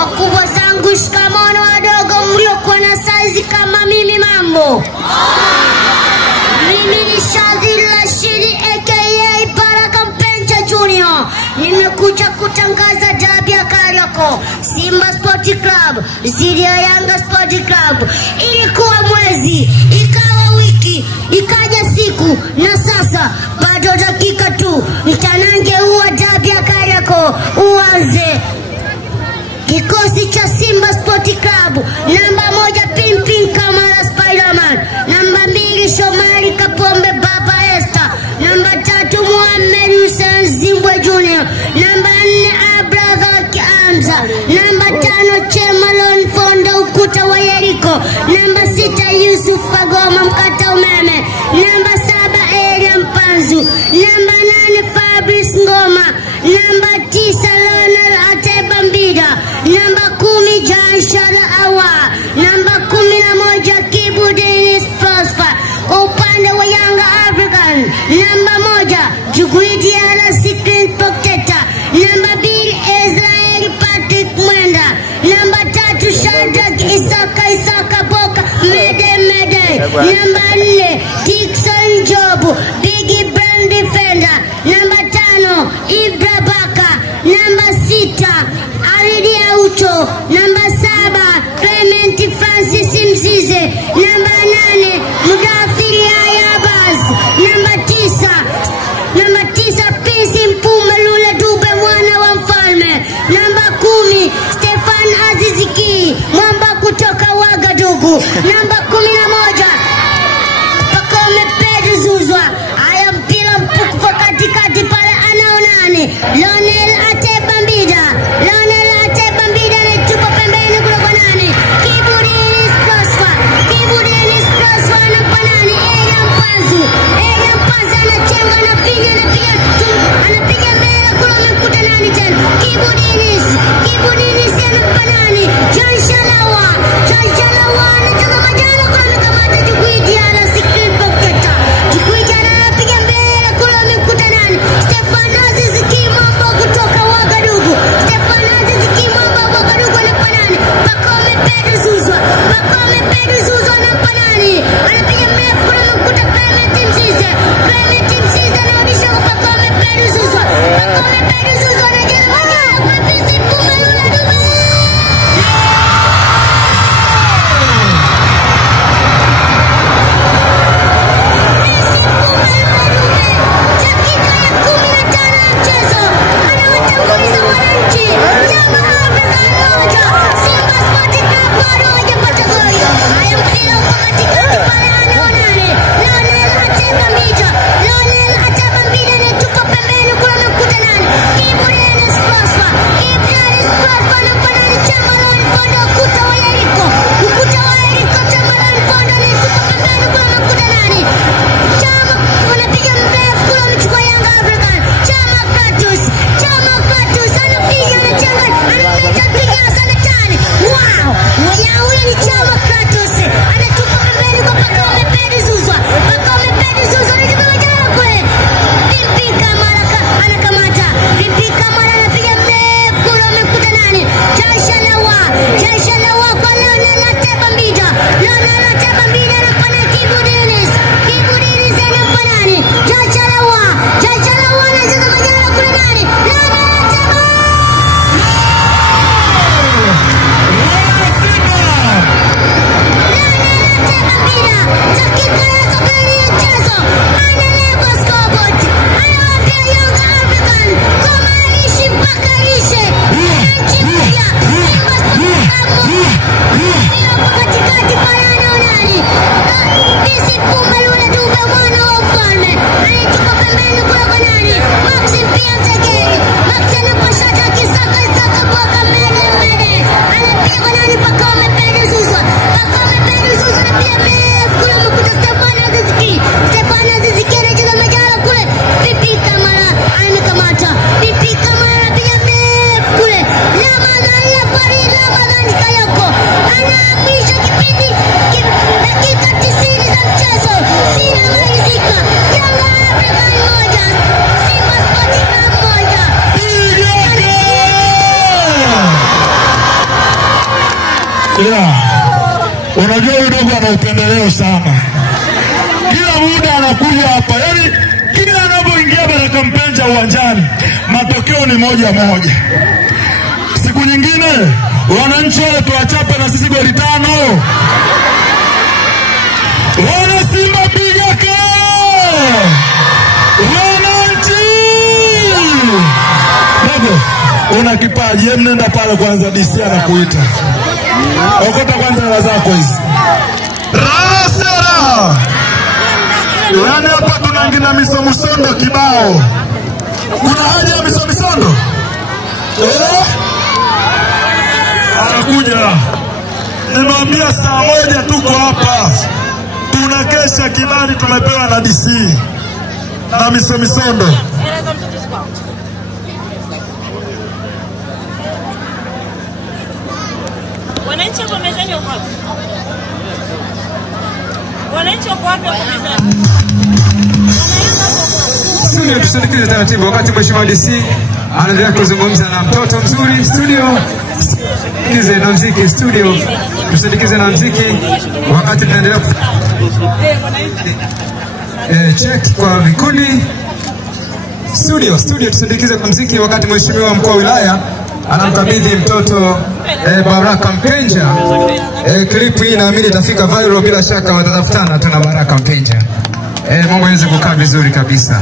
wakubwa zangu shikamono, wadogo mliokuwa na saizi kama mimi mambo. Mimi ni Shadhili Rashidi aka Baraka Mpenja Junior. Nimekuja kutangaza dabi ya Kariakoo, Simba Sport Club dhidi ya Yanga Sport Club. Ilikuwa mwezi, ikawa wiki, ikaja siku, na sasa bado dakika tu mtanange huwa dabi ya Kariakoo uanze. Kikosi cha Simba Sport Club: namba 1 Pimpin Kamara Spiderman, namba 2 Shomari Kapombe Baba Esther, namba 3 Mohamed Hussein Zimbwe Junior, namba 4 Abraham Kiamza, namba 5 Chemalon Fondo Ukuta wa Yeriko, namba 6 Yusuf Fagoma Mkata Umeme, namba 7 Elia Mpanzu, namba 8 Fabrice Ngoma, namba 9 Lionel Ateba Mbida, namba 10 Janshara Awa, namba 11 Kibu Dennis Prosper. Upande wa Yanga African, namba 1 Juguidi Ala Secret Pocketa, namba 2 Israel Patrick Mwenda, namba 3 Shadrack Isaka Boka Mede, namba 4 Dixon Jobu Biggie Brand Defender, namba 5 Ibra Baka, namba 6 Alidi Aucho, namba 7 Clement Francis Mzize, namba 8 Mudafiri Ayabaz, namba 9 Pisi Mpuma Lula Dube mwana wa mfalme, namba 10 Stefan Aziziki mwamba kutoka Wagadugu, namba 11 Pakome Pedro Zuzwa. Haya, mpira mpuku katikati pale anaonani Lionel Ateba Mbida, anatupa pembeni kule kwa nani Kibu Dennis Prosper anampa nani Elia Mpanzu anachenga, anapiga mbele kule, amekuta nani tena Kibu Dennis anampa nani Janshalawa anatoka majana kule, amekamata Juguidi Ala Secret Pocketa, anapiga mbele kule, amekuta nani Stefan Aziziki mambo kutoka Wagadugu, anampa nani Pakome Pedro Zuzwa anampa nani, anapiga mbele kule, amekuta Clement Mzize anarudisha kwa Pakome Pedro Zuzwa anajana majana kwa Pisi Mpuma Lula Dube. Unajua udogo ana upendeleo sana. Kila muda anakuja hapa. Yaani kila anapoingia Baraka Mpenja uwanjani, matokeo ni moja moja. Siku nyingine wananchi wale tuwachape na sisi goli 5. Wana Simba piga kelele! Wananchi! Dogo, una kipaji, nenda pale kwanza, DC anakuita. Okota kwanza hela zako hizi. Rasera! Yaani hapa tunaingina misomusondo kibao. Kuna haja ya misomusondo? Anakuja. Nimwambia saa 1 tuko hapa. Tunakesha kibali tumepewa na DC. Na misomusondo. Wananchi kwa mezani wako wapi? Wananchi wako wapi kwa mezani? Studio tusindikize taratibu wakati Mheshimiwa DC anaendelea kuzungumza na mtoto mzuri. Studio tusindikize na muziki. Studio tusindikize na muziki wakati tunaendelea check kwa vikundi. Studio tusindikize kwa muziki wakati Mheshimiwa mkuu wa wilaya anamkabidhi mtoto Baraka Mpenja. Clip hii naamini itafika viral, bila shaka watatafutana tu na Baraka Mpenja. Mambo yaweze kukaa vizuri kabisa.